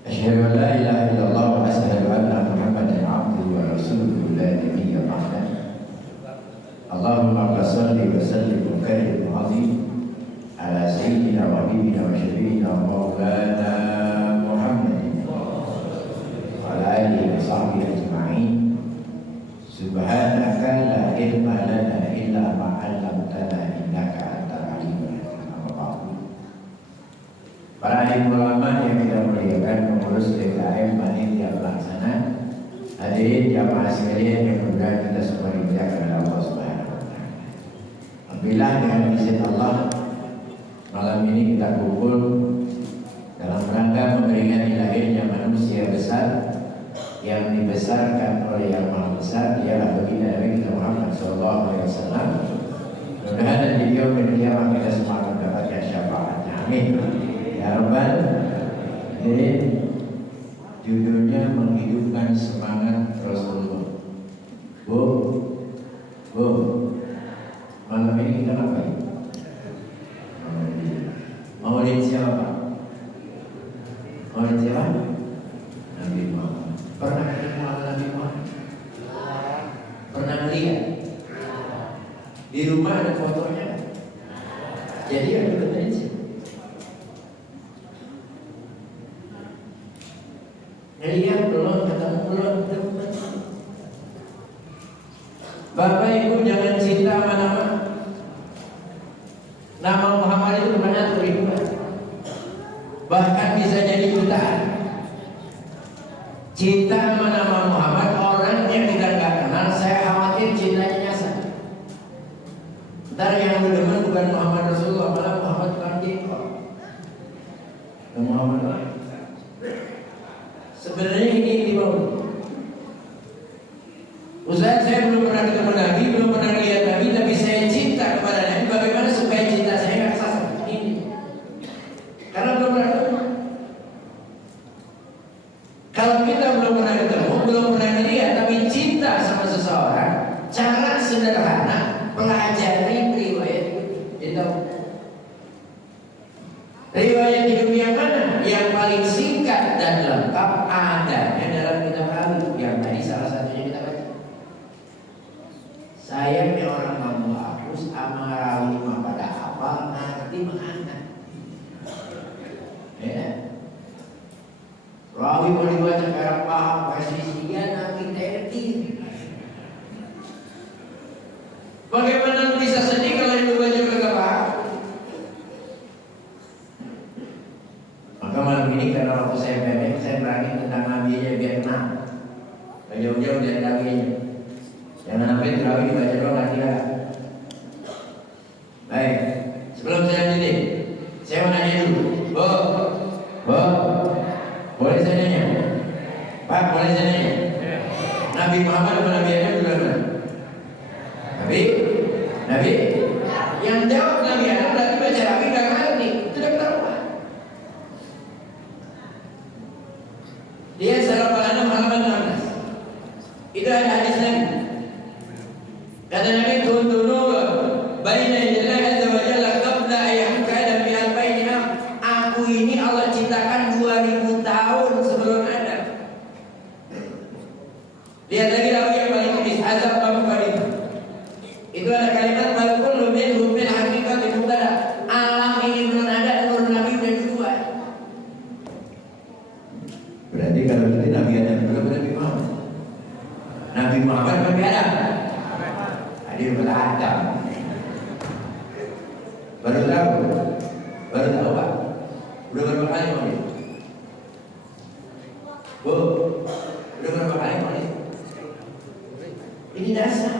Asyhadu an la ilaha illallah wa asyhadu anna Muhammadan abduhu wa rasuluhu la nabiyya ba'dah. Allahumma shalli wa sallim wa karim wa azim ala sayyidina wa habibina wa syafiina wa maulana Muhammadin wa ala alihi wa sahbihi ajma'in. Subhanaka la ilma lana illa ma 'allamtana innaka antal alimul hakim. Para alim ulama yang kita muliakan, pengurus DKM panitia pelaksana, hadirin jamaah sekalian yang berbahagia, kita semua dimuliakan oleh Allah Subhanahu wa taala. Alhamdulillah dengan izin Allah, malam ini kita kumpul dalam rangka memperingati lahirnya manusia besar yang dibesarkan oleh Yang Maha Besar, ialah baginda Nabi kita Muhammad sallallahu alaihi wasallam. Mudah-mudahan di yaumil qiyamah kita semua akan mendapatkan syafaatnya. Amin. Ya Rabbal. Jadi judulnya menghidupkan semangat Rasulullah. Bu, malam ini kita ngapain? Maulid siapa? Maulid siapa? Nabi Muhammad. Pernah ketemu Nabi Muhammad? Pernah lihat? Di rumah ada fotonya. Jadi ada potensi. Lihat belum ketemu belum. Bapak Ibu jangan cinta sama nama Muhammad itu bukan atur ribuan, bahkan bisa jadi jutaan. Cinta sama nama Muhammad, orang yang kita nggak kenal, saya khawatir cintanya nyasar. Ntar yang demen bukan Muhammad Rasulullah, malah Muhammad bukan jengkol. Muhammad lain. Sebenarnya ini dibawa. Ustaz, saya belum pernah ketemu Nabi, belum pernah lihat Nabi, tapi saya cinta kepada Nabi. Bagaimana supaya cinta saya nggak kesasar? Ini. Karena belum pernah ketemu. Kalau kita belum pernah ketemu, belum pernah lihat, tapi cinta sama seseorang, cara sederhana pelajari riwayat itu. Riwayat hidup yang mana? Yang paling singkat dan lengkap adanya dalam kitab Rawi yang tadi salah satunya kita baca. Sayangnya orang mampu hapus sama Rawi mah pada hafal, ngerti mengantar. Ya. Rawi mau dibaca karena paham presisian nanti terti. Bagaimana bisa sedih kalau yang dibaca kagak paham? Maka malam ini karena waktu saya pendek, saya berani tentang Nabi-nya biar kenal. Jauh-jauh dari Nabi-nya. Yang Nabi Rawi dibaca doang nggak kira. Baik, sebelum saya lanjutin, saya mau nanya dulu. Boleh saya nanya? Pak, boleh saya nanya? Nabi Muhammad atau Nabi Adam dulu mana? Nabi? Yang jawab Nabi Adam berarti baca Rawi nggak ngerti. Itu udah ketahuan. Dia Surah Al-An'am halaman 16. Itu ada hadis Nabi. Kata Nabi, "Tuntunu baina yadallahi azza wa jalla qabla ayyuhka Adam bi alfaini am." Aku ini Allah ciptakan 2000 tahun sebelum Adam. Lihat lagi Rawi yang paling hadis azab Abu Qadim. Itu ada kalimat bal kullu minhum min haqiqati mubtada. Alam ini belum ada, turun Nabi udah duluan. Berarti kalau kita Nabi Adam belum Nabi Muhammad. Nabi Muhammad Nabi Adam. Tadi udah Adam. Baru tahu Pak. Udah berapa kali Maulid? Bu, udah berapa kali Maulid? Ini dasar.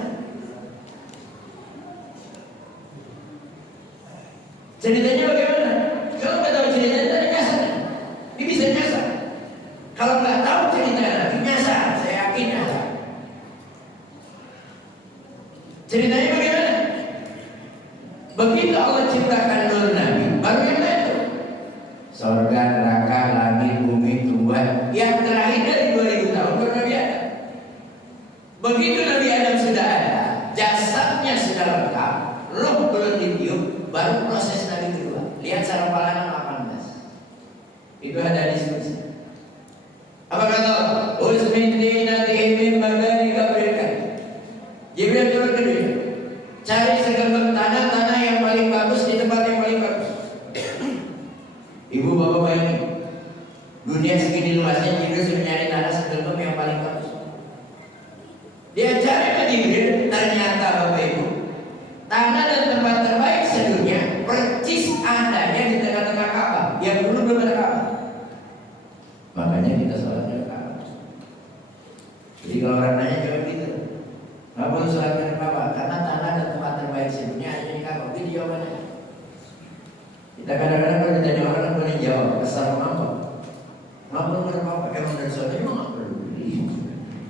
Ceritanya bagaimana? Kalau nggak tahu ceritanya, tadi nyasar. Ini bisa nyasar. Kalau nggak tahu ceritanya, nanti nyasar. Saya yakin nyasar. Ceritanya bagaimana? Begitu Allah ciptakan nur Nabi, baru yang lain tuh. Surga, neraka, langit, bumi, tumbuhan. Yang terakhir dari 2000 tahun baru Nabi Adam. Begitu Nabi Adam sudah ada, jasadnya sudah lengkap, roh belum ditiup, baru proses Nabi kedua. Lihat Surah Al-An'am 18. Itu ada hadis. Apa kata Allah? Usmin dinatihim min mabani kabrikan. Jibril turun ke dunia, cari segerbek tanah yang paling bagus di tempat yang paling bagus. Ibu bapak bayangin, dunia segini luasnya, Jibril sudah nyari tanah segerbek yang paling bagus. Dia cari ke Jibril, ternyata bapak ibu, tanah dan tempat terbaik sedunia percis adanya di tengah-tengah Ka'bah yang dulu belum ada Ka'bah. Makanya kita sholat di Ka'bah. Jadi kalau orang nanya jawab gitu, nggak boleh sholat di Ka'bah karena tanah dan tempat terbaik sedunia hanya di Ka'bah. Itu jawabannya. Kita kadang-kadang kalau ditanya orang boleh jawab, kesal ngambek. Nggak perlu berapa-apa, emang dari sholat emang nggak perlu.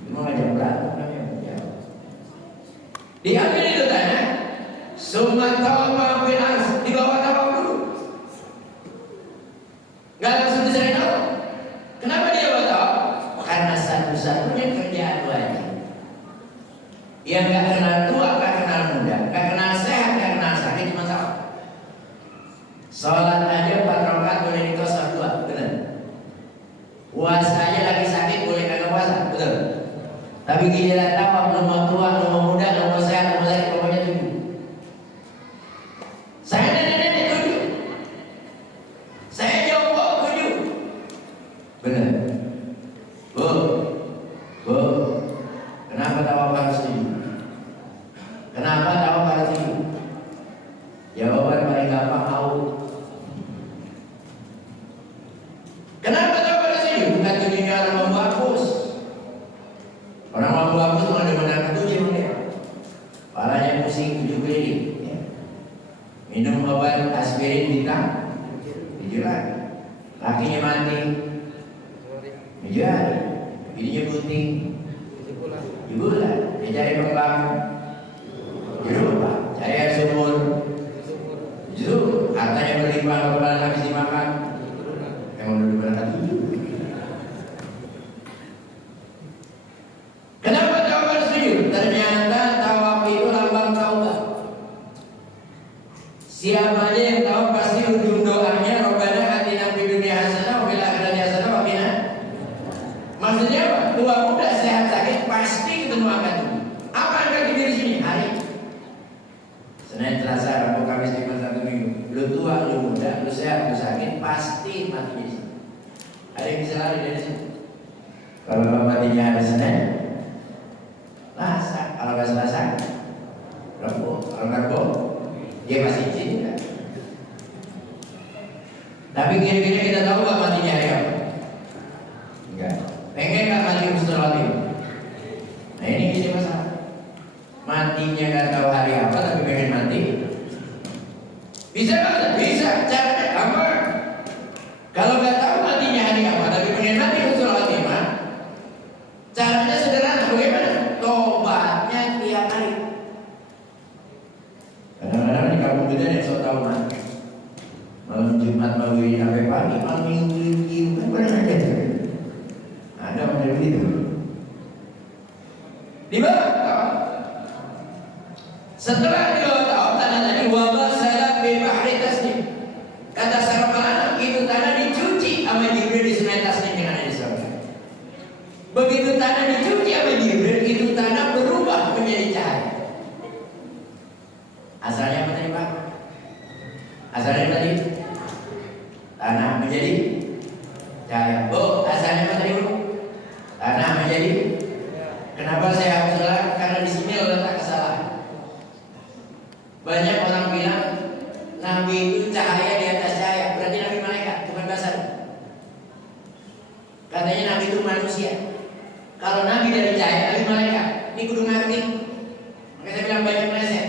Emang ngajak berantem namanya jawab. Diambil itu tanah, Sumatera Bilas di bawah tapak dulu. Nggak langsung diserahin Allah. Kenapa dia bawa? Karena satu-satunya kerjaan wajib yang nggak kenal tua, nggak kenal muda, nggak kenal sehat, nggak kenal sakit, cuma salat. Sholat aja 4 rakaat boleh dikosor 2, benar. Puasa aja lagi sakit boleh kagak puasa, betul. Tapi giliran tawaf, lu mau tua, lu mau muda, lu mau sehat, lu mau sakit, pokoknya 7. Saya nenek-nenek 7. Saya jongkok 7. Benar. Bu, kenapa tawaf harus 7? Kenapa tawaf harus 7? Jawaban paling gampang tahu. Kenapa tawaf harus 7? Bukan tujuannya orang mampu hapus. Orang mampu hapus itu ada benar ketujuh ya. Palanya pusing 7 kali. Ya. Minum obat aspirin bintang 7 lagi. Lakinya mati 7 hari. Bininya putih 7 bulan. Dia cari pengembang 7 bulan. Cari air sumur 7. Hartanya berlimpah kalau habis dimakan. Emang udah berangkat 7. Kenapa tawaf harus 7? Ternyata tawaf itu lambang taubat. Siapa aja yang tahu pasti ujung doanya Rabbana atina fid dunya hasanah wa fil akhirati hasanah wa qina. Maksudnya apa? Tua muda sehat sakit pasti ketemu angka 7. Apa angka 7 di sini? Hari. Senin, Selasa, Rabu, Kamis, Jumat, Sabtu, Minggu. Lu tua, lu muda, lu sehat, lu sakit pasti mati di sini. Ada yang bisa lari dari sini. Kalau matinya hari Senin, Selasa. Kalau nggak Selasa, Rabu. Kalau nggak Rabu, dia masih di sini kan? Tapi kira-kira kita tahu nggak matinya hari apa? Enggak. Pengen nggak mati Ustaz? Nah ini masalah. Matinya nggak tahu hari apa tapi pengen mati. Bisa nggak? Bisa. Caranya gampang. Kalau nggak tahu matinya hari apa tapi pengen mati Ustaz, caranya sederhana. Bagaimana? Tobatnya tiap hari. Kadang-kadang di kampung kita ada yang sok tahu mati. Malam Jumat pagi sampai pagi, malam Minggu kan boleh aja. Ada model begitu. Di bawah. Setelah di bawah tahu tanah tadi wabah salat bebahri tasnim. Kata Sarapalana itu tanah dicuci sama Jibril di sungai tasnim yang ada di surga. Begitu tanah dicuci sama Jibril, itu tanah berubah menjadi cahaya. Asalnya apa tadi Pak? Asalnya tadi tanah menjadi cahaya. Bu, asalnya apa tadi Bu? Tanah menjadi. Kenapa saya harus salah? Karena di sini letak kesalahan. Banyak orang bilang Nabi itu cahaya di atas cahaya. Berarti Nabi malaikat, bukan basar. Katanya Nabi itu manusia. Kalau Nabi dari cahaya, Nabi malaikat. Ini kudu ngerti. Makanya saya bilang banyak meleset.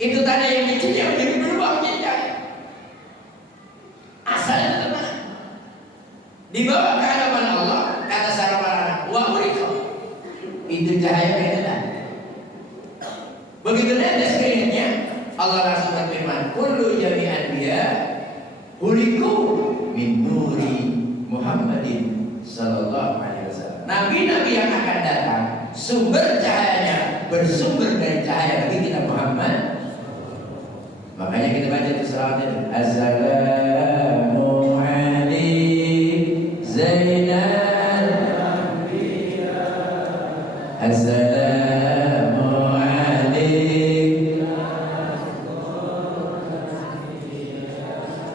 Itu tanah yang dicuci yang menjadi berubah menjadi cahaya. Asalnya tetap mana? Dibawa ke hadapan Allah, kata Sarapalana, wa uriqa. Itu cahaya kehendak. Begitu netes keringatnya, Allah langsung berfirman, kullu jami'an biya uliku min nuri Muhammadin sallallahu alaihi wasallam. Nabi-nabi yang akan datang, sumber cahayanya bersumber dari cahaya bagi kita Muhammad. Makanya kita baca itu selawat itu. Assalamu alaikum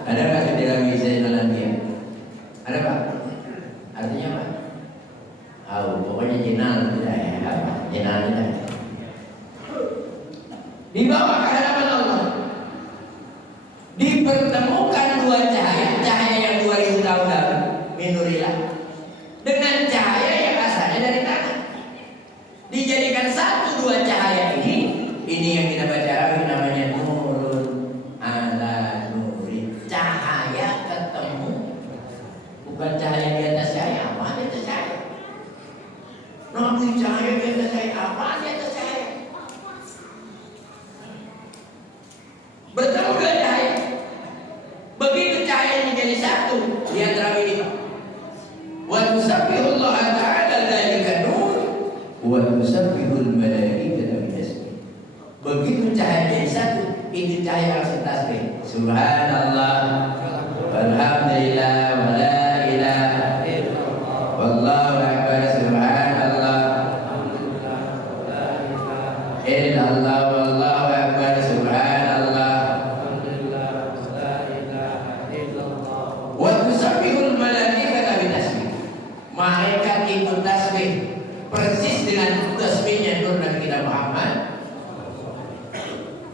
Ada nggak Sidirawi Zainal Anbiya? Ada Pak? Artinya apa? Pokoknya jenal tidak ya, apa? Jenal tidak. Dibawa ke hadapan Allah, dipertemukan dua cahaya, cahaya yang 2000 tahun lalu, minurillah, dengan cahaya yang asalnya dari tanah. Dijadikan satu dua cahaya ini yang kita baca namanya nurun ala nuri, cahaya ketemu, bukan cahaya di atas cahaya. Apa di atas cahaya? Nabi cahaya di atas cahaya, apa di atas cahaya? Bertemu dua cahaya. Begitu cahaya ini jadi satu di antara ini. Wa tusabbihullah ta'ala dzalika nur wa tusabbihul malaikata bi'asmi. Begitu cahaya jadi satu, itu cahaya langsung tasbih. Subhanallah walhamdulillah wa la ilaha illallah wallahu akbar. Subhanallah illallah wallahu akbar. Subhanallah wa tusabbihul malaikata bi'asmi. Malaikat ikut tasbih persis dengan tasbihnya nur Nabi kita Muhammad.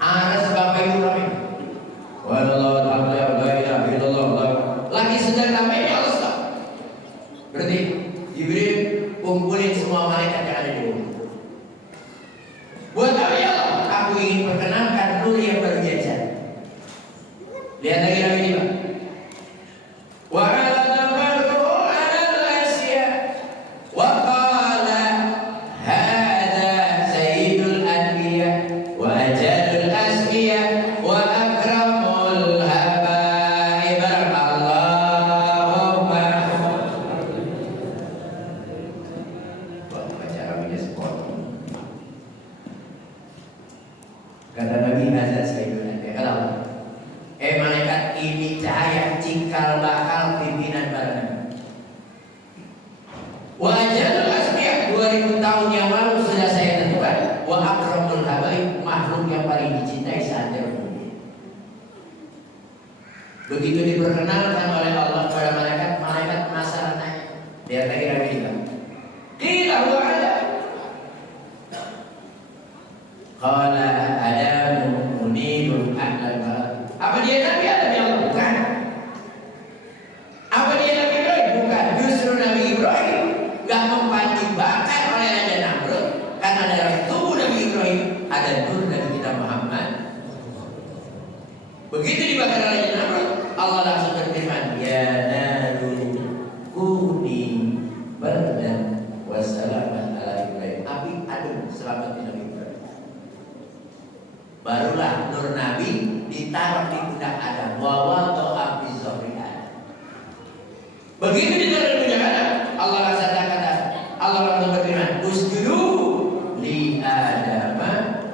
Aras Bapak Ibu kami. Wallahu alhamdulillah la ilaha illallah. Lagi sedang ramainya Allah stop. Berarti Jibril kumpulin semua malaikat yang ada di bumi. Buat apa ya Allah? Aku ingin perkenalkan nur yang baru jadi. Lihat lagi ini Pak. Wa kata Nabi Hazrat Sayyidul Anbiya, kalau malaikat ini cahaya cikal bakal pimpinan para nabi. Wa ajalul asbiya 2000 tahun yang lalu sudah saya tentukan. Wa akramul habaib, makhluk yang paling dicintai saat dunia. Begitu diperkenalkan oleh Allah kepada malaikat, malaikat penasaran nanya. Lihat lagi Nabi bilang, qila huwa ada. Qala Adamu munirun ahlal balad. Apa dia Nabi Adam ya Allah? Bukan. Apa dia Nabi Ibrahim? Bukan. Justru Nabi Ibrahim gak mempertimbangkan oleh Raja Namrud, karena dalam tubuh Nabi Ibrahim ada nur Nabi kita Muhammad. Begitu dibakar Raja Namrud, Allah langsung berfirman, ya naru kuni bardan wassalaman ala Ibrahim. Api adem selamatin Nabi Ibrahim. Barulah nur Nabi ditaruh di pundak Adam. Wa wada'a fi zahri Adam. Begitu ditaruh di pundak Adam, Allah langsung berfirman, usjudu li Adam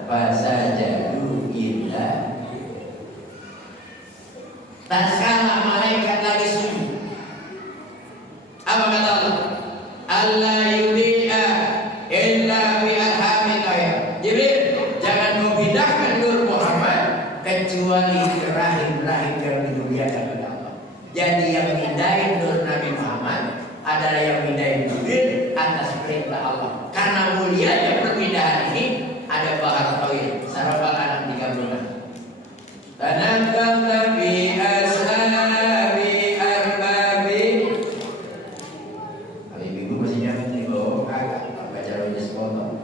fasajadu illa. Tatkala malaikat lagi sujud, apa kata Allah? Allah yudi'a illa bi arhamil ayat. Jibril, jangan kau pindahkan nur Muhammad kecuali rahim-rahim yang dimuliakan oleh Allah. Jadi yang mindahin nur Nabi Muhammad adalah yang mindahin Jibril atas perintah Allah. Karena mulianya perpindahan ini ada bahasa tauhid. Sarafal Anam 36. Tanakal nabi ashabi arbabi. Kali minggu masih nyamuk di bawah kakak baca roja sepotong.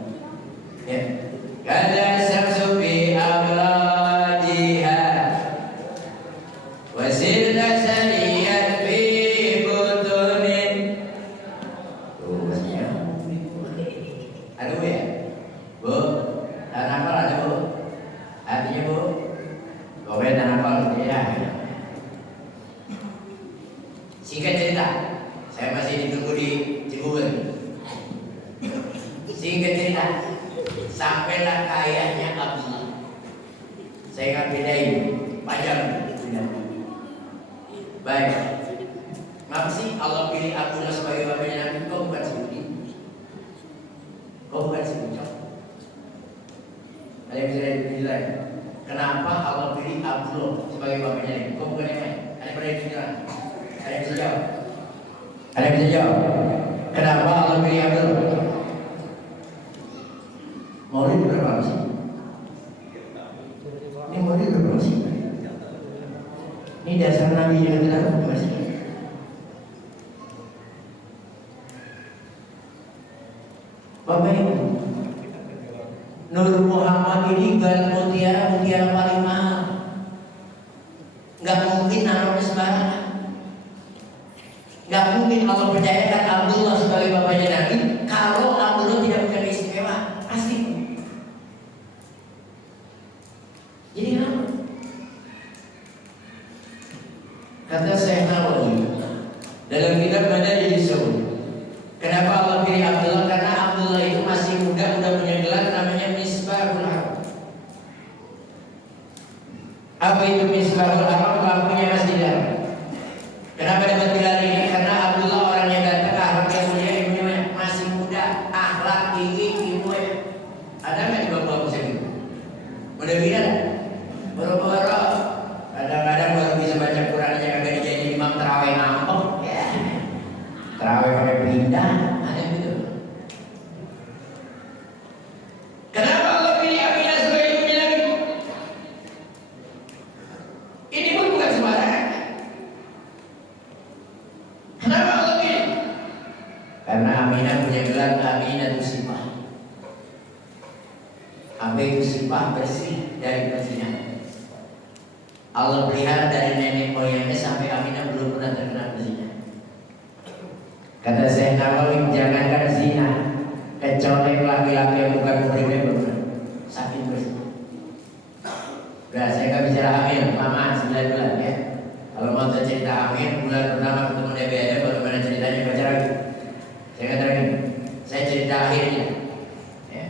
Ya. Kada samsu bi awladiha wasilna saniyat fi butunin. Tuh masih nyamuk. Aduh ya Bu, dan apa ada Bu? Artinya Bu, pokoknya dan apa ya. Singkat cerita, saya masih ditunggu di Cibubur. Singkat cerita, sampailah kayanya Abdullah. Saya akan bedain panjang. Baik, kenapa sih Allah pilih Abdullah sebagai bapaknya Nabi? Kau bukan Sibudi, kau bukan Sibucok. Ada yang bisa dinilai. Kenapa Allah pilih Abdullah sebagai bapaknya Nabi? Kau bukan yang lain. Ada bisa jawab? Ada yang bisa jawab? Kenapa Allah pilih Abdullah? Maulid berapa sih? Ini Maulid berapa sih? Ini dasar Nabi yang kita lakukan sih. Bapak Ibu, Nur Muhammad ini gal mutiara paling mahal. Gak mungkin naruhnya sembarangan. Gak mungkin Allah percayakan Abdullah sebagai bapaknya Nabi kalau Abdullah tidak punya istimewa. Pasti. Jadi apa? Kata Syekh Nawawi dalam kitab Badai disebut, kenapa Allah pilih Abdullah? Karena Abdullah itu masih muda, udah punya gelar namanya Misbahul Haram. Apa itu Misbahul Haram? Lampunya Masjid Haram. Kenapa dapat gelar ini? Karena Abdullah orangnya ganteng, akhlaknya mulia, ilmunya masih muda, akhlak tinggi, ilmunya. Ada nggak di bawah saya gitu? Mudah-mudahan boro-boro. Kadang-kadang baru bisa baca Quran aja kagak dijadiin imam terawih ngambek. Ya. Terawih pakai pindah, ada gitu. Kenapa Allah pilih Aminah sebagai ibunya Nabi? Ini pun bukan sembarangan. Kenapa Allah pilih? Karena Aminah punya gelar Aminah Tusibah. Ambil Tusibah bersih dari perzinahan. Allah pelihara dari nenek moyangnya sampai Aminah belum pernah terkena berzina. Kata Syekh Nawawi, jangankan zina, kecolek laki-laki yang bukan muridnya belum pernah. Saking bersih. Udah, saya nggak bicara hamil, mama 9 bulan ya. Kalau mau cerita hamil, bulan pertama ketemu Nabi Adam, bagaimana ceritanya baca lagi. Saya kata lagi, saya cerita akhirnya. Ya.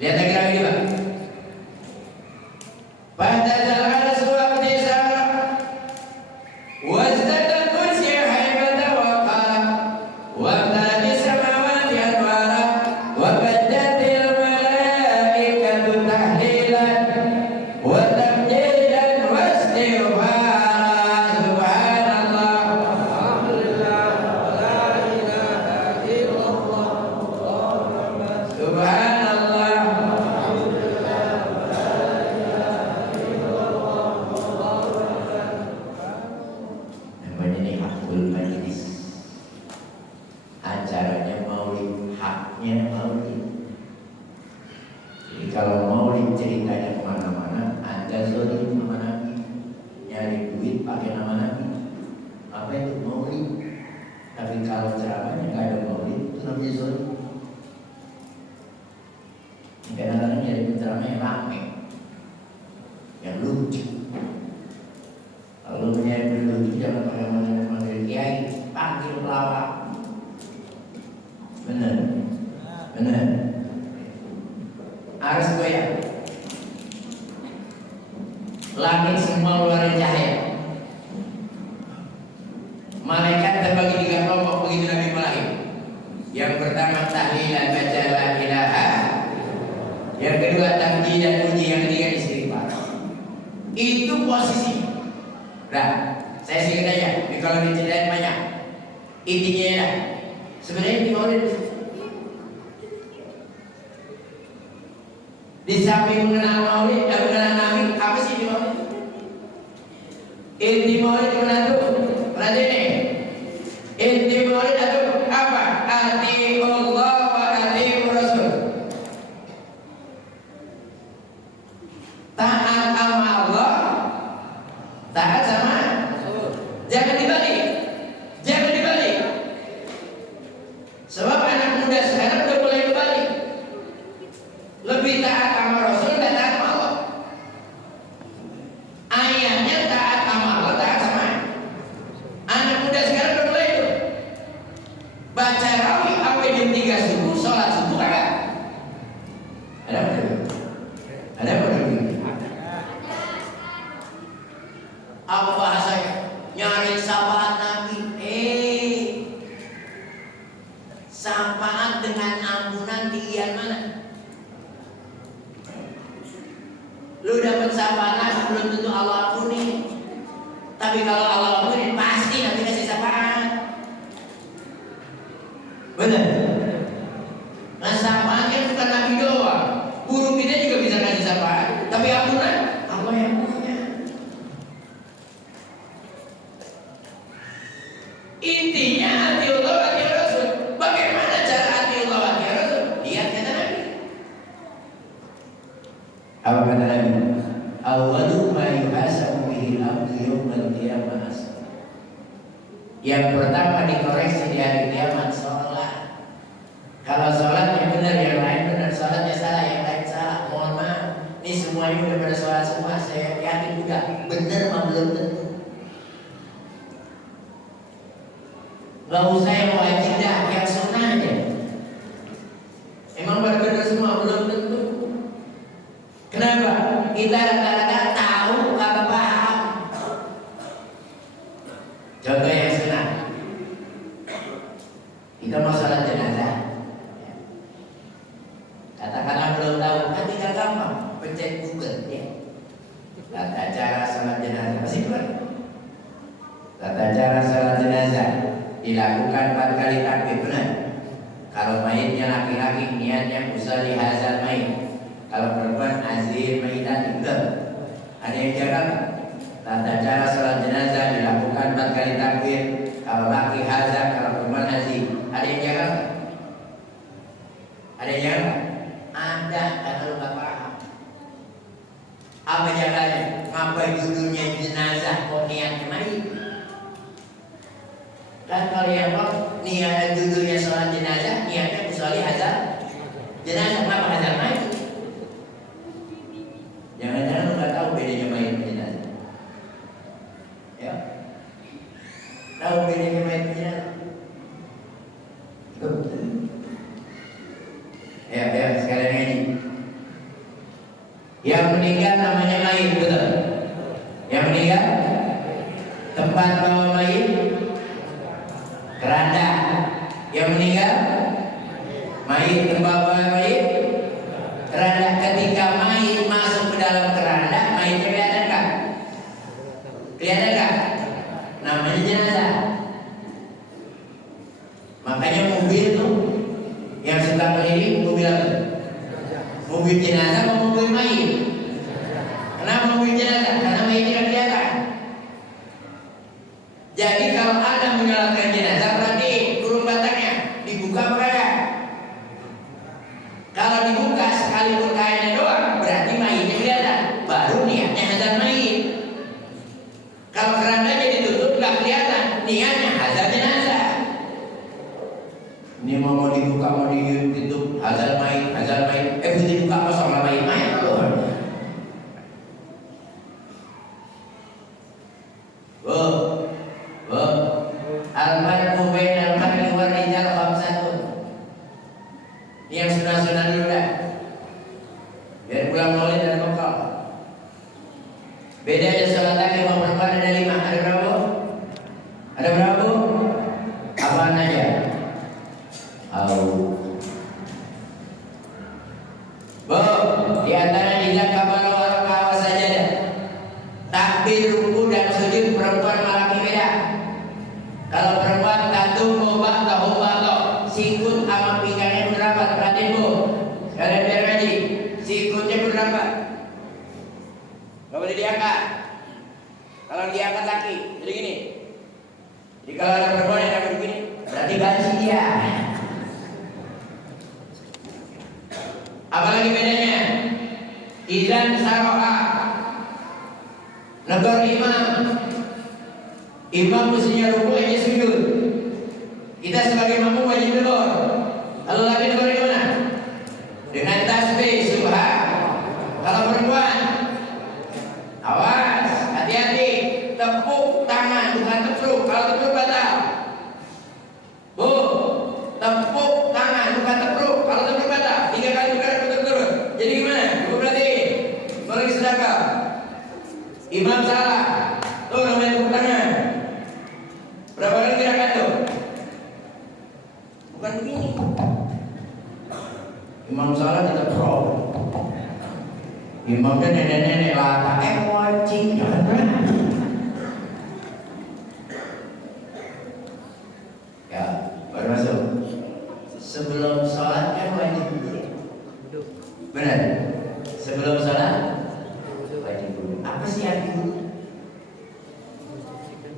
Lihat lagi Pak. Fahtajal ala suwabdi sara wazdadal kursi haibata wa qala wa amtalati samawati anwara wa baddatil malaikatu tahlilan wa tamjidan wa istighfara subhanallah alhamdulillah la ilaha illallah subhanallah. Acaranya maulid, haknya maulid. Jadi kalau maulid ceritanya kemana-mana, Anda zolim sama Nabi, nyari duit pakai nama Nabi. Apa itu maulid? Tapi kalau ceramahnya nggak ada maulid, itu namanya zolim. Kadang-kadang nyari ceramah yang rame, yang lucu. Kalau nyari lucu jangan pakai manggil kiai, panggil pelawak. Benar, benar. Harus goyang. Langit semua mengeluarkan cahaya. Malaikat terbagi 3 kelompok begitu Nabi melahir. Yang pertama tahlilan baca la ilaha. Yang kedua tamjid dan puji, yang ketiga istighfar. Itu posisi. Nah, saya singkat aja. Ini kalau diceritain banyak. Intinya ya. Sebenarnya di maulid di samping mengenal maulid dan mengenal Nabi, apa sih di maulid? Inti maulid menantu, perhatian ini. Inti maulid itu apa? Atiullah wa atiur Rasul. Taat sama Allah, taat sama jangan dibalik. Jangan dibalik. Sebab anak muda sekarang udah mulai kebalik. Lebih taat sama Rasul dan taat sama Allah. Ayahnya taat sama Allah, taat sama anak muda sekarang udah mulai itu. Baca rawih sampai jam 3 subuh, sholat subuh kagak? Ada apa? Ada apa? Apa bahasanya? Nyari syafaat Nabi. Syafaat dengan ampunan tinggian mana? Lu dapat syafaat Nabi belum tentu Allah ampuni. Tapi kalau Allah ampuni pasti nanti kasih syafaat. Benar? Nah, syafaat kan bukan Nabi doang. Guru kita juga bisa kasih syafaat. Tapi ampunan Allah yang punya. Intinya hati Allah, hati Rasul. Bagaimana cara hati Allah, hati Rasul? Lihat kata Nabi. Apa kata Nabi? Awwalu ma yuhasabu bihi al-'abdu yawmal qiyamah. Yang pertama dikoreksi di hari kiamat sholat. Kalau sholatnya benar, yang lain benar. Sholatnya salah, yang lain salah. Mohon maaf, ini semuanya udah pada sholat semua. Saya yakin juga benar mah belum tentu. Gak usah yang wajib dah, yang sunnah aja. Emang benar-benar semua belum tentu. Kenapa? Kita rata-rata tahu kagak paham. Contoh yang sunnah, kita mau sholat jenazah. Katakanlah belum tahu, kan tinggal gampang, pencet Google ya. Tata cara sholat jenazah, pasti keluar. Tata cara sholat jenazah dilakukan 4 kali takbir, benar? Kalau mayitnya laki-laki, niatnya usolli hadzal mayit. Kalau perempuan azir mayitan, betul. Ada yang jaga? Tata cara sholat jenazah dilakukan 4 kali takbir. Kalau laki hazar, kalau perempuan azir. Ada yang jaga? Ada yang jaga? Ada, karena lu gak paham. Apa jaganya? Ngapain judulnya jenazah kok niatnya mayit? Dan kalau yang niat judulnya sholat jenazah, niatnya usolli hadzal jenazah, kenapa hadzal mayit? Jangan-jangan lu gak tahu bedanya mayit dan jenazah. Ya, tahu bedanya mayit dan jenazah? Ya, sekalian ngaji. Yang meninggal namanya mayit, betul? Yang meninggal tempat bawa mayit keranda. Yang meninggal mayit, tempat bawa mayit keranda. Ketika mayit masuk ke dalam keranda, mayitnya kelihatan kan? Kelihatan kan? Namanya jenazah. Makanya mobil tuh yang suka keliling, mobil apa? Mobil jenazah atau mobil mayit? Kenapa mobil jenazah? Karena mayitnya kelihatan. Jadi kalau ada menyolatkan jenazah, berarti kurung batangnya dibuka berada. Kalau dibuka sekalipun kainnya doang, berarti mayitnya kelihatan. Baru niatnya hadzal mayit. Kalau kerandanya ditutup nggak kelihatan, niatnya hadzal jenazah. Ini mau dibuka, mau ditutup, hadzal mayit, hadzal mayit. Begitu dibuka kosong lah mayit loh. Al-mar'u bainal mar'i war rijal khamsatun. Ini yang sunah-sunah dulu dah. Biar pulang maulid dan pokok. Bedanya sholat laki sama perempuan ada 5. Ada berapa? Ada berapa? Apaan aja? Di antara izah kabal warakawa sajadah. Takbir, ruku dan sujud perempuan laki beda. Kalau perempuan katum mubah tahu balo, sikut sama pinggangnya berapa? Perhatiin bu, kalian biar ngaji. Sikutnya berapa? Gak boleh diangkat. Kalau diangkat laki, jadi gini. Jadi kalau ada perempuan yang angkat begini, berarti banci dia. Apalagi bedanya? Idan saroha, negor imam. Imam mestinya ruku aja sujud. Kita sebagai makmum wajib negor. Kalau lagi negor gimana? Dengan tasbih subhan. Kalau perempuan, awas, hati-hati. Tepuk tangan, bukan tepuk. Kalau tepuk batal. Bu, tepuk tangan, bukan tepuk. Kalau tepuk batal. 3 kali bergerak. Jadi gimana? Bu berarti balik sedekah. Imam salah. Tuh namanya tepuk tangan. Berapa kali gerakan tuh? Bukan begini. Imam salah kita pro. Imamnya nenek-nenek lata wajib.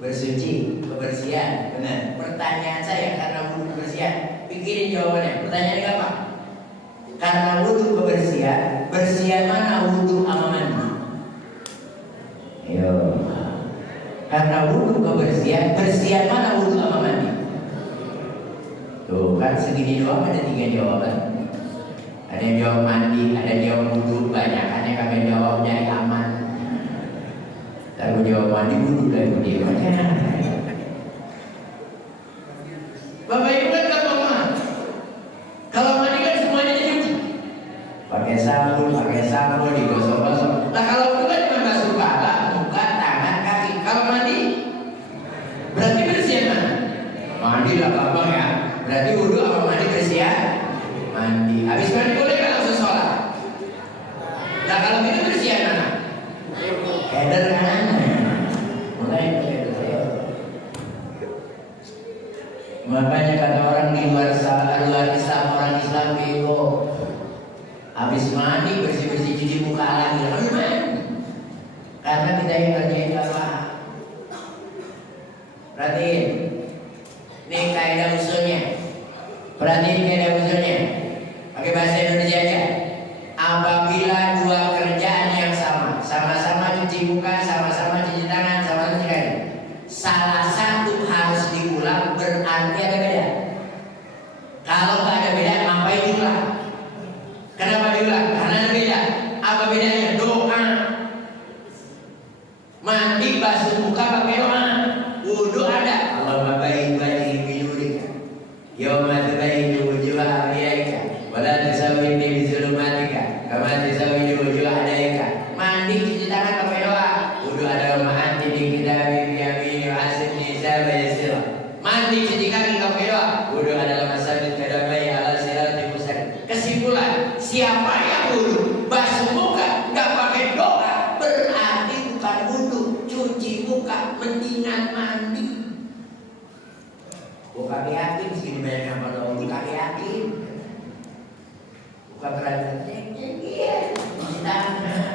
bersuci, kebersihan, benar. Pertanyaan saya karena wudhu kebersihan, pikirin jawabannya. Pertanyaannya apa? Karena wudhu kebersihan, bersihan mana wudhu sama mandi? Ayo. Karena wudhu kebersihan, bersihan mana wudhu sama mandi? Tuh kan segini doang ada 3 jawaban. Ada yang jawab mandi, ada yang jawab wudhu, banyakannya kami jawab nyari aman. Lalu jawab mandi wudhu lagi dia. Bapak Ibu kan gampang banget. Kalau mandi kan semuanya dicuci. Pakai sabun, digosok-gosok. Nah kalau wudhu kan cuma basuh kepala, muka, tangan, kaki. Kalau mandi, berarti bersihan mana? Mandi lah gampang ya. Berarti wudhu apa mandi bersihan? Mandi. Habis mandi boleh kan langsung sholat. Nah kalau itu bersihan mana? Keder kan? Makanya kata orang di luar Islam, orang Islam itu habis mandi bersih-bersih cuci muka lagi, habis mandi. Karena kita yang kerjain apa? Perhatiin, ini kaidah usulnya. Perhatiin kaidah usulnya. Pakai bahasa Indonesia aja. Apabila 2 kerjaan yang sama-sama cuci muka, sama-sama cuci tangan, sama-sama cuci kaki, salah satu harus diulang, berarti ada beda. Kalau nggak ada beda, ngapain diulang? Kenapa diulang? Karena ada beda. Apa bedanya? Doa. Mandi basuh muka pakai doa. Wudhu ada. Allahumma bayyid wajhi binurika yawma tubayyinu wujuha awliyaika wa la tusawwini bi zulumatika kama tusawwinu wujuha adaika. Mandi cuci tangan pakai doa. Wudhu ada ma'anti di kitabi biyamini wa asibni isaba yasira. Mandi cuci kaki pakai doa. Wudhu adalah masabit kadamai ala sirati mustaqim. Kesimpulan, siapa yang wudhu basuh muka nggak pakai doa berarti bukan wudhu. Cuci muka mendingan mandi. Bukan yakin segini banyak apa doa. Bukan yakin. Bukan berani cuci tangan.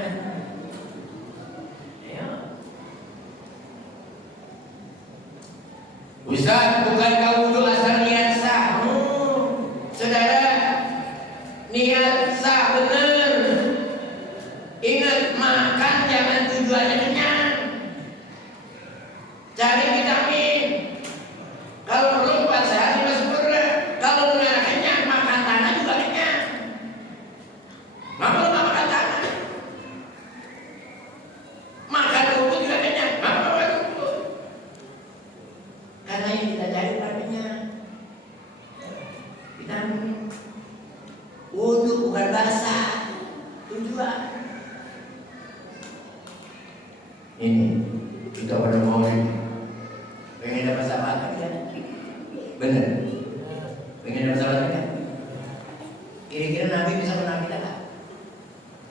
Ustaz, bukankah wudhu asal niat sah? Saudara, niat sah benar. Ingat, makan jangan tujuannya kenyang. Cari vitamin. Kalau belum sehat masuk perut. Kalau nggak kenyang, makan tanah juga kenyang. Mama nggak makan tanah. Makan rumput juga kenyang. Mama makan rumput. Karena yang kita cari artinya vitamin. Wudhu bukan basah, tujuan. Ini kita pada mau pengen dapat sahabat kan? Bener? Pengen dapat sahabat kan? Kira-kira Nabi bisa menang kita tak?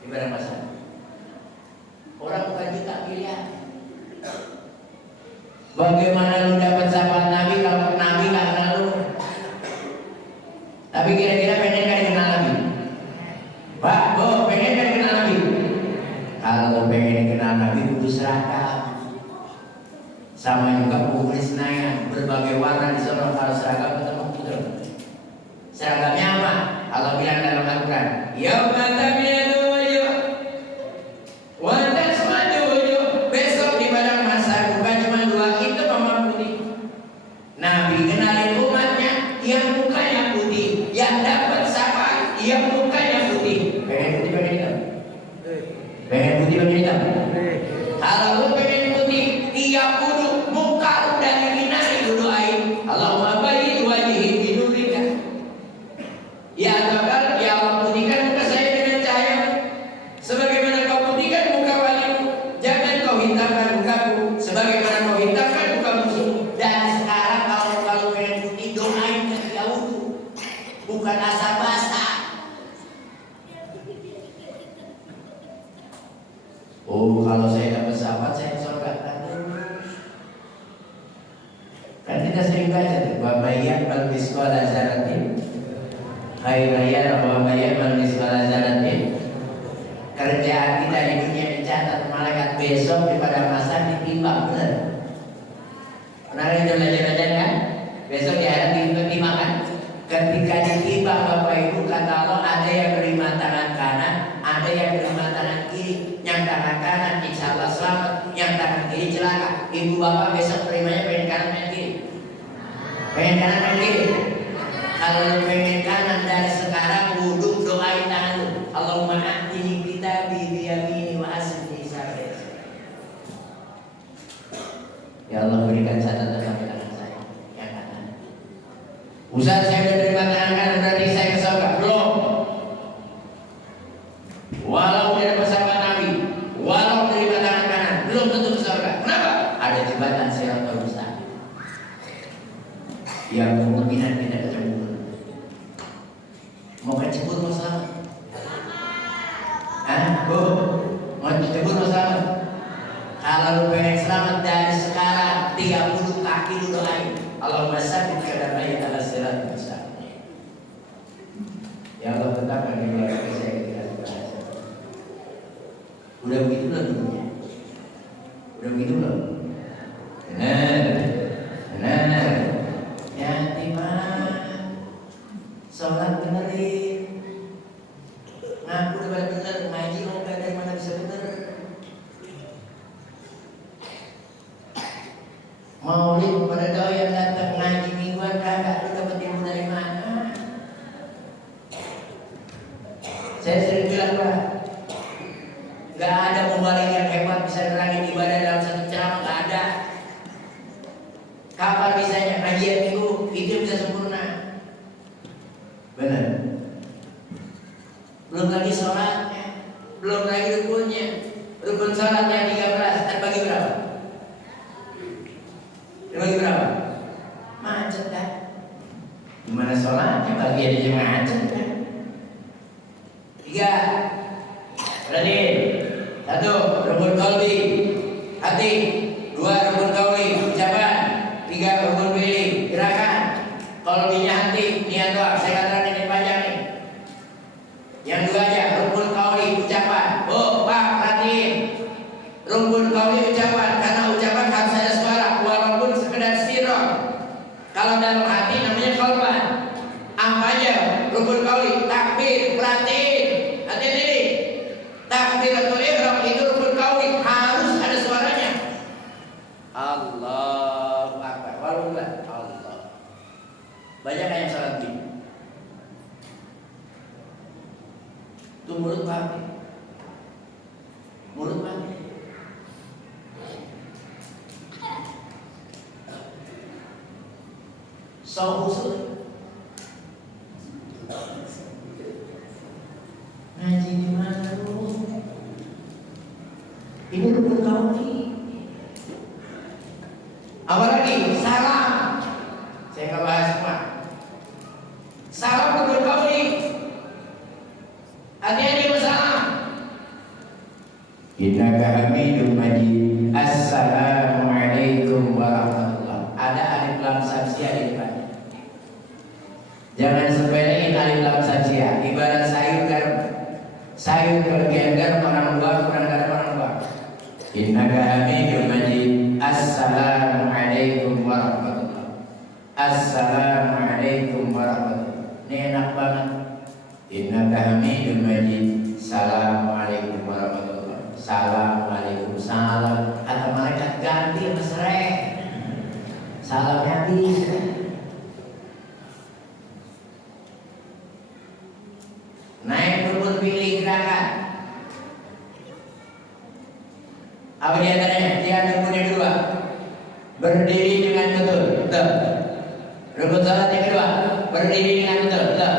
Ibarat masa. Orang bukan kita pilihan. Bagaimana lu dapat sahabat Nabi kalau Nabi nggak kenal lu? Tapi kira-kira pengen kan kenal Nabi? Pak, pengen kan kenal Nabi? Kalau pengen kenal Nabi kudu seragam. Sama juga buku Senayan, berbagai warna di sana. Kalau seragam ketemu betul. Seragamnya apa? Allah bilang dalam Al-Quran, yauma tabyadu wujuh wa taswadu wujuh. Besok di padang mahsyar bukan cuma 2 hitam sama putih. Nabi kenalin umatnya yang mukanya putih, yang dapat syafaat yang mukanya putih. Pengen putih pengen hitam? Pengen putih pengen hitam? Kalau lu pengen putih, tiap wudhu muka dari minari lu doain, Allahumma bayyid wajhi binurika. Ya Allah, ya Allah, putihkan muka saya dengan cahaya sebagaimana kau putihkan muka walimu. Jangan kau hitamkan mukaku sebagaimana kau hitamkan muka musuh. Dan sekarang kalau pengen putih, doain ketika wudhu, bukan asal basah. Oh, kalau saya dapat sahabat, saya surga. Kan kita sering baca tuh, wa mayyan bal misqala dzarratin khairan wa mayyan bal misqala dzarratin. Kerjaan kita di dunia dicatat malaikat, besok di padang mahsyar ditimbang, benar. ibu bapak besok terimanya pengen kanan pengen kiri? Pengen kanan pengen kiri? Kalau lu pengen kanan dari sekarang wudhu doain tangan lu. Allahumma a'tini kitabi biyamini wa asli sabri. Ya Allah berikan catatan sampai tangan saya yang kanan. Ustaz saya sudah terima tangan kanan berarti saya ke surga? Belum. Walau tidak bersama Nabi, walau terima tangan kanan, belum tentu ke surga. Kenapa? Ada jembatan Siratal Mustaqim yang kemungkinan tidak ketemu. Mau kecebur mau selamat? Bu, mau kecebur mau selamat? Kalau lu pengen selamat dari sekarang 30 kaki lu doain. Allahumma sabbit qadamaya ala siratal mustaqim. Ya Allah tetapkan di dalam saya ketika berhasil. Udah begitu belum dunia? Udah begitu belum? Benar. Ya timah sholat benerin. Ngaku udah bener, ngaji mau dari mana bisa bener? Maulid pada doa yang datang ngaji mingguan kagak, lu dapat ilmu dari mana? Saya sering bilang Pak, gak ada mubalik yang hebat bisa nerangin ibadah dalam satu ceramah, gak ada. Kapan bisanya ngajian minggu itu bisa sempurna? Benar. Belum lagi sholatnya, belum lagi rukunnya. Rukun sholatnya 13, terbagi berapa? Terbagi berapa? Macet kan? Gimana sholatnya bagi ada yang macet kan? 3. Berarti 1. Rukun qalbi hati, 2. Rukun qauli ucapan, 3. Rukun fi'li gerakan. Qalbinya hati niat doa. Saya katakan ini panjang nih. Yang 2 aja rukun qauli ucapan. Pak perhatiin rukun qauli ucapan, karena ucapan harus ada suara walaupun sekedar sirah. Kalau dalam hati namanya qalban. Apa aja rukun qauli, takbir, perhatiin. Hati-hati. Takbiratul ihram itu rukun qauli, harus ada suaranya. Allahu akbar. Wallah Allah. Banyak yang salat gini. Itu mulut pakai. Mulut pakai. Usul. Ngaji di mana lu? Ini rukun qauli. Apalagi salam. Saya nggak bahas semua. Salam rukun qauli. Hati-hati bersalam. Innaka Hamidum Majid. Assalamualaikum warahmatullahi. Ada alif lam samsiah di depan. Jangan sepelein alif lam samsiah. Ibarat sayur garam. Sayur kelebihan garam orang buang, kurang garam orang buang. Innaka Hamidum Majid. Assalamualaikum warahmatullahi. Assalamualaikum warahmatullahi. Ini enak banget. Innaka Hamidum Majid. Assalamualaikum warahmatullahi. Assalamualaikum salam. Kata malaikat ganti sama serai. Salamnya bisa. Naik rukun pilih gerakan. Apa di antaranya? Lihat rukun yang kedua. Berdiri dengan betul. Betul. Rukun salat yang kedua. Berdiri dengan betul. Betul.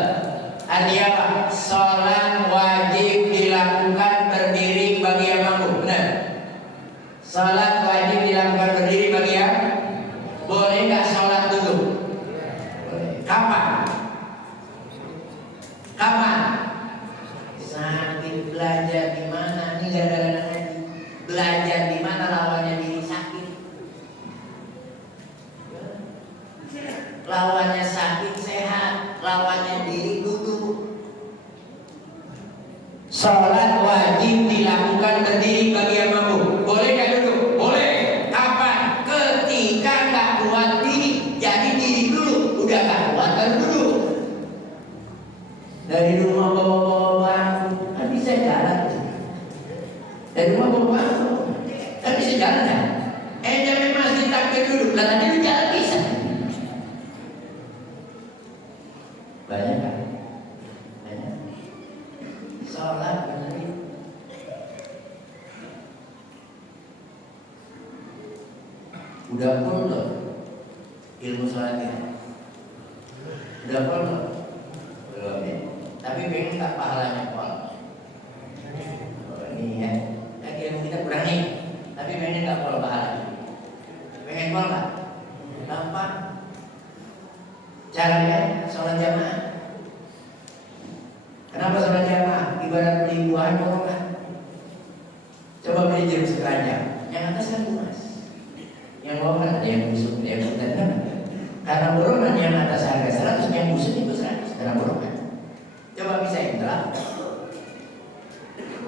Artinya apa? Sholat wajib dilakukan berdiri bagi yang mampu. Benar. Sholat wajib dilakukan berdiri bagi yang boleh nggak sholat duduk? Boleh. Kapan? Kapan? Sakit belajar di mana? Ini gara-gara ngaji. Belajar di mana lawannya diri sakit? Lawannya sakit sehat, lawannya diri duduk. Sholat wajib dilakukan berdiri bagi yang mampu. Boleh nggak duduk? Boleh. Kapan? Ketika nggak kuat diri. Jadi diri dulu. Udah nggak kuat baru duduk. Dari rumah bawa barang kan bisa jalan. Dari rumah bawa barang kan bisa jalan ya. Jangan kata dia jalan bisa. Banyak kan? Banyak. Sholat benerin. Udah full loh ilmu sholatnya. Udah full loh. Belum ya. Tapi pengen tak pahalanya pol. Ini ya. Lagi ilmu kita kurang nih. Tapi pengen tak pol pahalanya. Pengen pol nggak? Gampang. Caranya sholat jamaah. Kenapa sholat jamaah? Ibarat beli buah borongan. Coba beli jeruk sekeranjang. Yang atas kan luas. Yang bawah kan ada yang busuk, ada yang bukan kan? Karena borongan yang atas harga 100, yang busuk itu 100 karena borongan. Coba bisa itulah.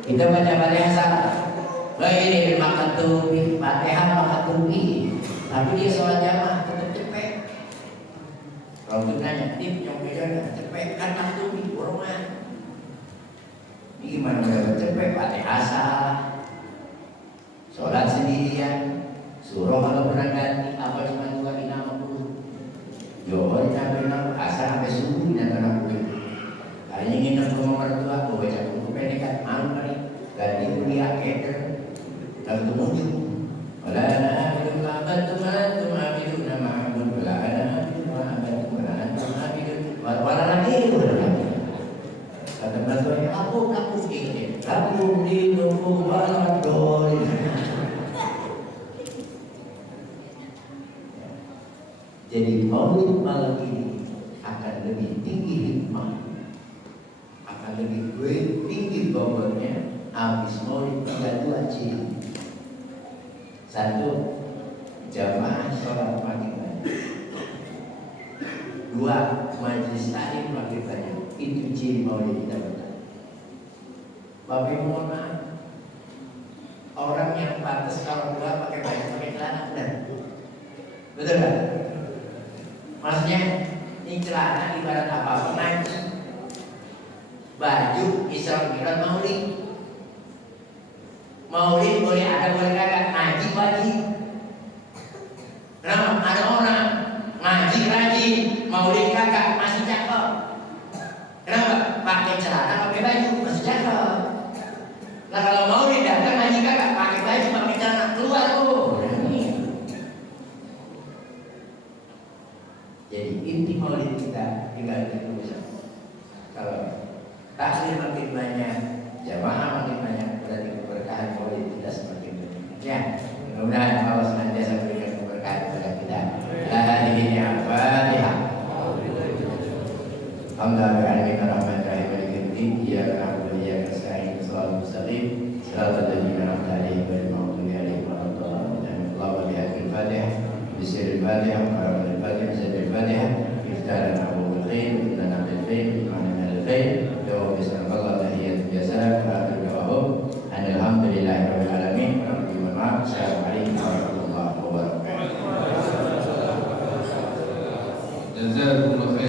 Kita baca Fatihah salah. Baik makan tubi, Fatihah makan tubi. Tapi dia sholat jamaah tetap cepet. Kalau kita nanya tip yang beda cepet kan makan tubi borongan. Ini gimana udah cepet Fatihah salah. Sholat sendirian. Surah kalau pernah ganti apa cuma 250. Johor sampai asar sampai subuh dan anak kulit. Kayaknya nginep rumah mertua, baca buku pendek kan malu kali. Ganti kuliah keker, lalu itu muncul. Wala abidun nama abidun wala abidun wala lagi. Kata mertuanya aku ini, aku di toko balap doli. Jadi maulid malam ini akan lebih tinggi hikmah, akan lebih tinggi bobotnya. Habis maulid 32 ciri. 1, jamaah sholat makin banyak. 2, majelis taklim makin banyak. Itu ciri maulid kita betul. Bapak Ibu mohon maaf, orang yang pantas kalau keluar pakai baju pakai celana benar, betul kan? Maksudnya ini celana ibarat apa? Ngaji. Baju Isra Mi'raj maulid. Maulid boleh ada boleh kagak, ngaji wajib. Kenapa? Ada orang ngaji rajin, maulid kagak, masih cakep. Kenapa? Pakai celana pakai baju masih cakep. Nah kalau maulid datang ngaji kagak, pakai baju pakai celana keluar tuh. Jadi inti maulid kita tinggal itu bisa. Kalau taklim makin banyak, jamaah makin banyak, berarti keberkahan maulid kita semakin banyak. Ya, mudah-mudahan Allah senantiasa memberikan keberkahan kepada kita. Ini Al-Fatihah. Alhamdulillah rahmatullahi wa barakatuh. Ya na'budu wa iyyaka nasta'in. Shiratal mustaqim. Shiratal ladzina an'amta 'alaihim ghairil maghdubi 'alaihim waladdallin. Allahu bihaqil Fatihah. Bismillahirrahmanirrahim. Al-Fatihah. Bismillahirrahmanirrahim.